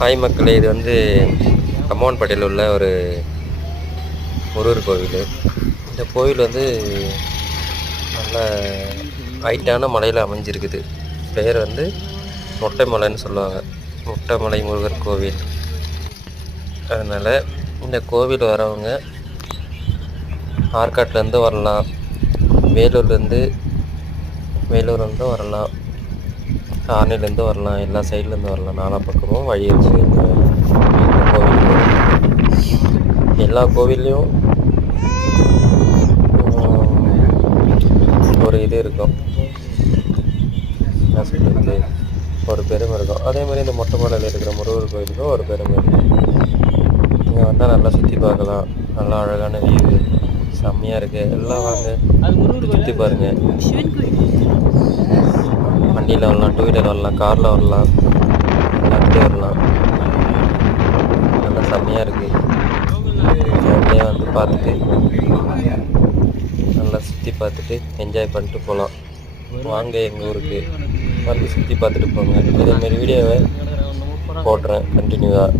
Hi மக்களே, இது வந்து அம்மான்பேட்டையில் உள்ள ஒரு முருகர் கோவில். இந்த கோவில் வந்து நல்ல ஹைட்டான மலையில் அமைஞ்சிருக்குது. பெயர் வந்து மொட்டை மலைன்னு சொல்லுவாங்க, மொட்டை மலை முருகர் கோவில். அதனால் இந்த கோவில் வரவங்க ஆற்காட்டிலேருந்து வரலாம், வேலூர்லேருந்து வரலாம், ஆர்னிலேருந்து வரலாம், எல்லா சைட்லேருந்து வரலாம். நாலா பக்கமும் வழி வச்சு இந்த கோவில். எல்லா கோவில்லையும் ஒரு இது இருக்கும், என்ன சொல்கிறது, ஒரு பெருமை இருக்கும். அதே மாதிரி இந்த மொட்டை மலையில் இருக்கிற முருகர் கோவிலுக்கும் ஒரு பெருமை இருக்கும். இங்கே வந்தால் நல்லா சுற்றி பார்க்கலாம். நல்லா அழகான வியூ, செம்மையாக இருக்குது. எல்லாம் வாங்க சுற்றி பாருங்கள். வண்டியில் வரலாம், டூ வீலர் வரலாம், காரில் வரலாம், எல்லாத்துலேயும் வரலாம். நல்லா செம்மையாக இருக்குது. ஃபேமிலியாக வந்து பார்த்துட்டு நல்லா சுற்றி பார்த்துட்டு என்ஜாய் பண்ணிட்டு போகலாம். வாங்க எங்கள் ஊருக்கு வந்து சுற்றி பார்த்துட்டு போங்க. இதேமாரி வீடியோவை போடுறேன் கண்டினியூவாக.